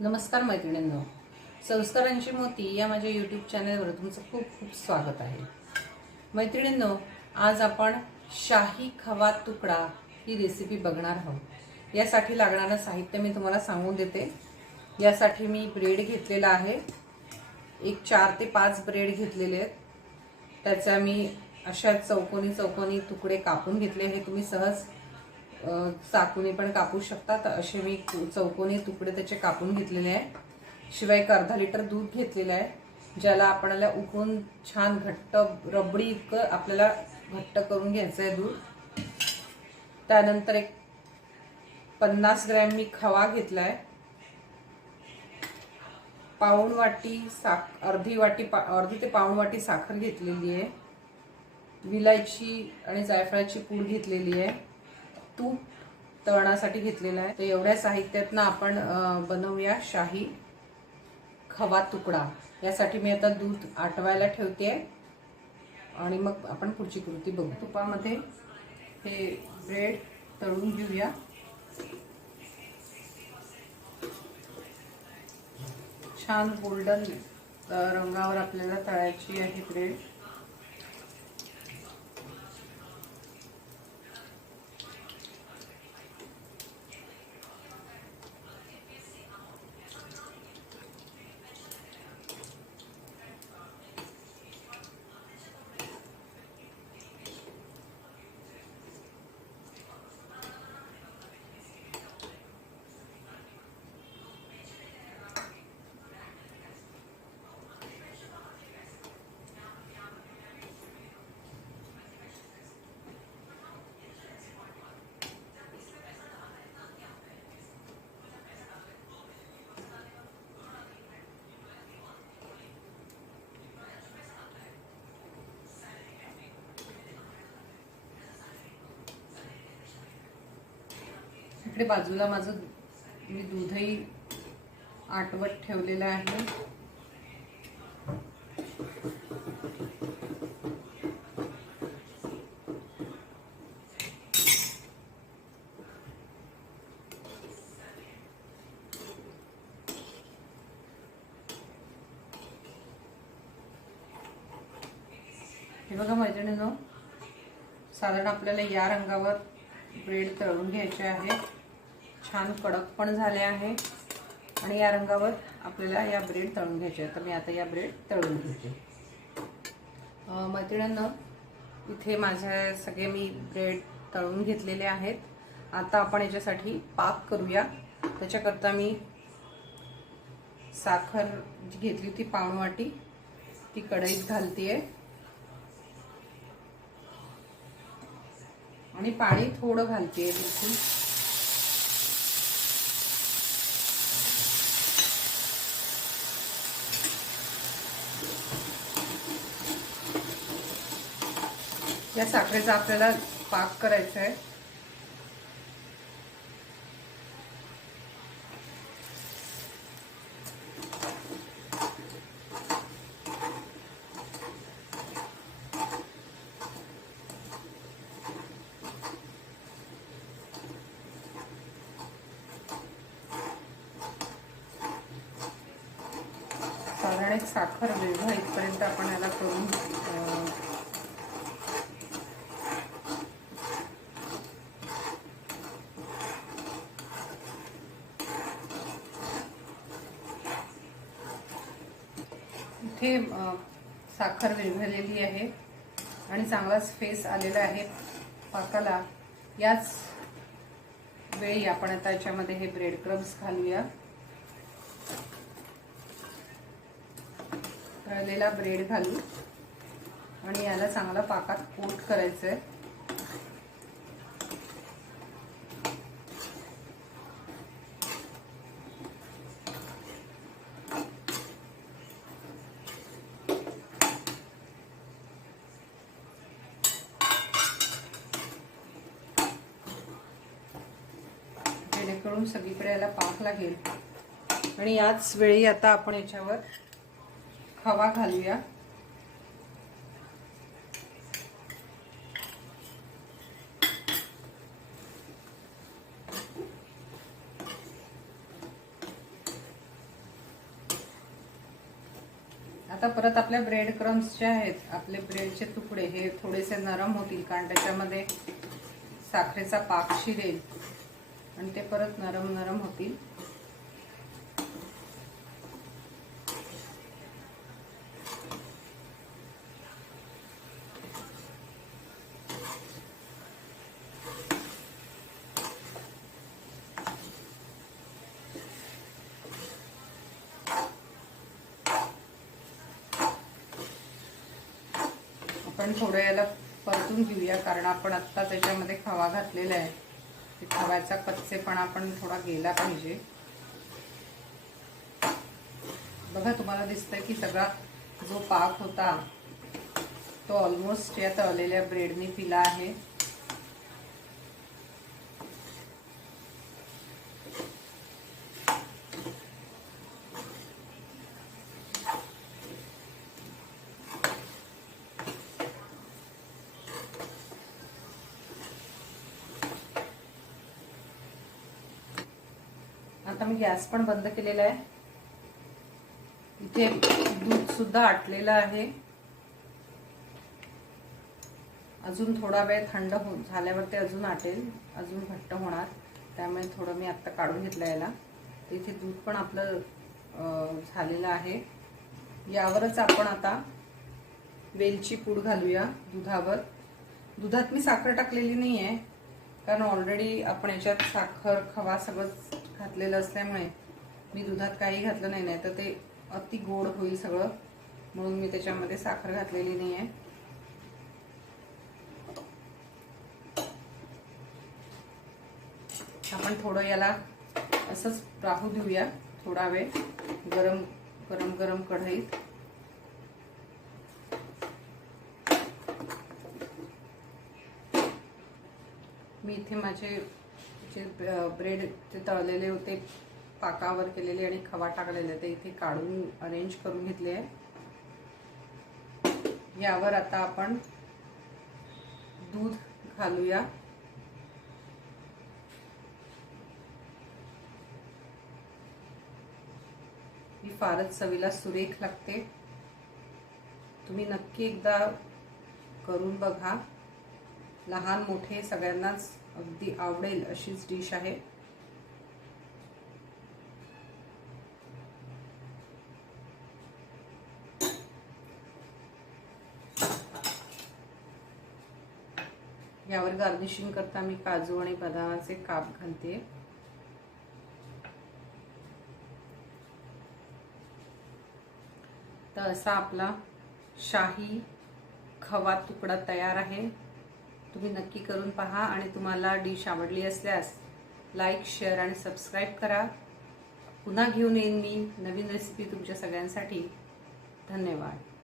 नमस्कार मैत्रिणींनो, संस्कारांची मोती या माझ्या यूट्यूब चॅनलवर तुमचं खूप खूप स्वागत आहे. मैत्रिणींनो, आज आपण शाही खवा तुकडा ही रेसिपी बघणार आहोत. यासाठी लागणारं साहित्य मी तुम्हाला सांगून देते. यासाठी मी ब्रेड घेतलेला आहे. एक 4 ते 5 ब्रेड घेतलेले आहेत. त्याचा मी अशा चौकोनी तुकडे कापून घेतले आहे. तुम्ही सहज चाकूने पण कापू शकता. तर असे मी चौकोनी तुकडे त्याचे कापून घेतलेले आहे. शिवाय 1/2 लिटर दूध घेतलेलं आहे, ज्याला आपल्याला उकळून छान घट्ट रबडी इतकं आपल्याला घट्ट करून घ्यायचं आहे दूध. त्यानंतर एक 50 ग्रॅम मी खवा घेतलाय. पाऊण वाटी अर्धी ते पाऊण वाटी साखर घेतलेली आहे. विलायची आणि जायफळाची पूड घेतलेली आहे. तूप तळण्यासाठी घेतलेला आहे. तर एवढ्या साहित्यातनं आपण बनवूया शाही खवा तुकडा. यासाठी मी आता दूध आटवायला ठेवते आणि मग आपण पुढची कृती बघू. तुपामध्ये हे ब्रेड तळून घेऊया. छान गोल्डन रंगावर आपल्याला तळायची आहे ब्रेड. इकडे बाजूला माझं मी दूधही आटवत ठेवलेलं आहे. हे बघा मैत्रिणींनो, साधारण आपल्याला या रंगावर ब्रेड तळून घ्यायचे आहे. छान कडक पण झाले आहे आणि या रंगावर आपल्याला या ब्रेड तळून घ्यायचे आहेत. तर मी आता या ब्रेड तळून घेते. मैत्रिणींनो, इथे माझे सगळे मी ब्रेड तळून घेतलेले आहेत. आता आपण याच्यासाठी पाक करूया. त्याच्याकरता मी साखर जी घेतली होती पाऊण वाटी, ती कढईत घालतेय आणि पाणी थोडं घालतेय बिलकुल. या साखरेचा आपल्याला पाक करायचा आहे. साधारण एक साखर विरघळ इथपर्यंत आपण याला करून इथे साखर विरघळलेली आहे आणि चांगलाच फेस आलेला आहे पाकाला. याच वेळी आपण आता याच्यामध्ये हे ब्रेड क्रम्स घालूया. तळलेला ब्रेड घालू आणि याला चांगला पाकात कोट करायचं आहे. जेणेकरून सगळीकडे याला पाक लागेल. आणि याच वेळी आता आपण याच्यावर खवा घालूया. आता परत आपल्या ब्रेड क्रम्स जे आहेत, आपले ब्रेडचे तुकडे हे थोडेसे नरम होतील, कारण त्याच्यामध्ये साखरेचा पाक शिरेल आणि ते परत नरम नरम होतील. आपण थोडं याला परतून घेऊया, कारण आपण आत्ता त्याच्यामध्ये खवा घातलेला आहे. ते खव्याचा कच्चेपणा पण थोडा गेला पाहिजे. बघा, तुम्हाला दिसतंय की सगळा जो पाक होता तो ऑलमोस्ट या तळलेल्या ब्रेडने पिला आहे. आता मी गॅस पण बंद केलेला आहे. इथे दूध सुद्धा आटलेलं आहे. अजून थोडा वेळ थंड झाल्यावर ते अजून आटेल, अजून घट्ट होणार. त्यामुळे थोडं मी आत्ता काढून घेतलं याला. इथे दूध पण आपलं झालेलं आहे. यावरच आपण आता वेलची पूड घालूया दुधावर. दुधात मी साखर टाकलेली नाही आहे, कारण ऑलरेडी आपण याच्यात साखर खवा सगळं घातलेलं असल्यामुळे मी दुधात काही घातलं नाही, नाही तर ते अति गोड होईल सगळं, म्हणून मी त्याच्यामध्ये साखर घातलेली नाही आहे. आपण थोडं याला असंच राहू देऊया थोडा वेळ गरम गरम गरम कढईत. मी इथे माझे जे ब्रेड ते तळलेले होते, पाकावर केलेले आणि खवा टाकलेले, ते इथे काढून अरेंज करून घेतले आहे. यावर आता आपण दूध घालूया. ही फारच चवीला सुरेख लागते. तुम्ही नक्की एकदा करून बघा. लहान मोठे सगळ्यांनाच अगदी आवडेल अशीच डिश आहे. यावर गार्निशिंग करता मी काजू आणि बदामाचे काप घालते. तर असा आपला शाही खवा तुकडा तयार आहे. तुम्ही नक्की करून पहा आणि तुम्हाला डिश आवडली असल्यास लाईक, शेअर आणि सबस्क्राईब करा. पुन्हा घेऊन येईन मी नवीन रेसिपी तुमच्या सगळ्यांसाठी. धन्यवाद.